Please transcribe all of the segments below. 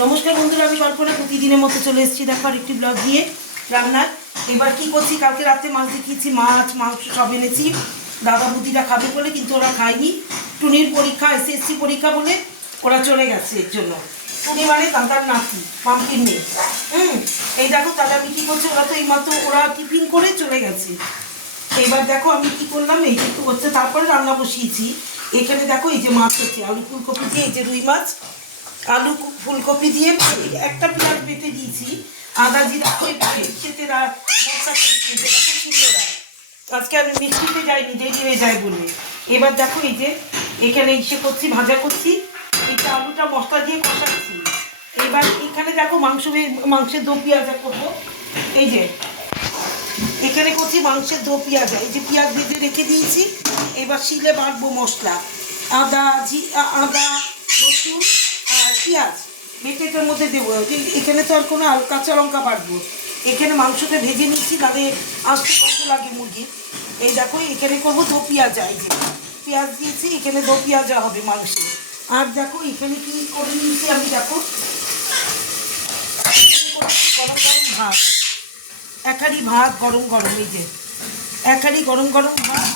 নমস্কার বন্ধুরা, আমি কল্পনা প্রতিদিনের মতো চলে এসেছি দেখো আরেকটি ব্লগ দিয়ে রান্নার। এবার কি করছি, কালকে রাতে মাছ দেখিয়েছি, মাছ মাংস সব এনেছি। দাদা বুদিরা খাবে বলে, কিন্তু ওরা খায়নি। টুনির পরীক্ষা, এসএসসি পরীক্ষা বলে ওরা চলে গেছে। এর জন্য টুনি মানে দাদার নাতি, পাম্পকিন মেয়ে। এই দেখো দাদা আমি কী করছে, ওরা তো এইমাত্র ওরা টিফিন করে চলে গেছে। এবার দেখো আমি কি করলাম, এই যে একটু হচ্ছে, তারপরে রান্না বসিয়েছি। এখানে দেখো এই যে মাছ হচ্ছে, আলু ফুলকপি দিয়ে, এই যে রুই মাছ, আলু ফুলকপি দিয়ে একটা পেঁয়াজ বেটে দিয়েছি, আদা জিরা করে খেতে মশলা করে খুব সুন্দর। আজকে আমি মিষ্টিতে যাইনি, দেরি হয়ে যায় বলে। এবার দেখো এই যে এখানে ইসে করছি, ভাজা করছি, এইটা আলুটা মশলা দিয়ে কষাচ্ছি। এবার এখানে দেখো মাংসের দো পেঁয়াজা করবো। এই যে এখানে করছি মাংসের দো পেঁয়াজা, এই যে পেঁয়াজ ভেজে রেখে দিয়েছি। এবার শিলে বাটবো মশলা, আদা রসুন আর পেঁয়াজ বেটে এটার মধ্যে দেবো। এখানে তো আর কোনো কাঁচা লঙ্কা বাটবো। এখানে মাংসটা ভেজে নিচ্ছি, তাহলে আস্তে গন্ধ লাগে মুরগির। এই দেখো এখানে করবো দো পেঁয়াজা, এই যে পেঁয়াজ দিয়েছি, এখানে দো পেঁয়াজা হবে মাংসে। আর দেখো এখানে কি করে নিয়েছি আমি, দেখো গরম গরম ভাত, এক হাঁড়ি ভাত গরম গরম, এই যে এক হাঁড়ি গরম গরম ভাত।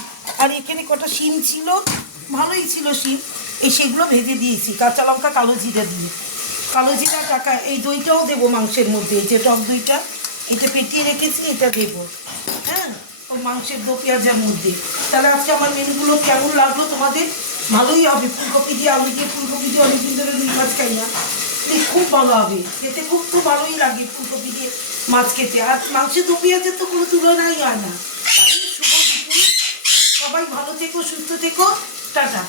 আর এখানে কটা শিম ছিল, ভালোই ছিল শিম, এই সেগুলো ভেজে দিয়েছি কাঁচা লঙ্কা কালো জিরা দিয়ে। কালো জিরা টাকা, এই দইটাও দেবো মাংসের মধ্যে, এই যে টক দইটা এটা পেটিয়ে রেখেছি, এটা দেবো। হ্যাঁ, ওই মাংসের দো পেঁয়াজের মধ্যে। তাহলে আজকে আমার মেনুগুলো কেমন লাগলো তোমাদের? ভালোই হবে। ফুলকপি দিয়ে, আলু দিয়ে, ফুলকপি দিয়ে অনেকদিন ধরে রুই মাছ খাই না, খুব ভালো হবে খেতে, খুব তো ভালোই লাগে ফুলকপি দিয়ে মাছ খেতে। আর মাংসের দো পেঁয়াজের তো কোনো তুলনাই হয় না। শুভ দুপুর, সবাই ভালো থেকো, সুস্থ থেকো, টাটা।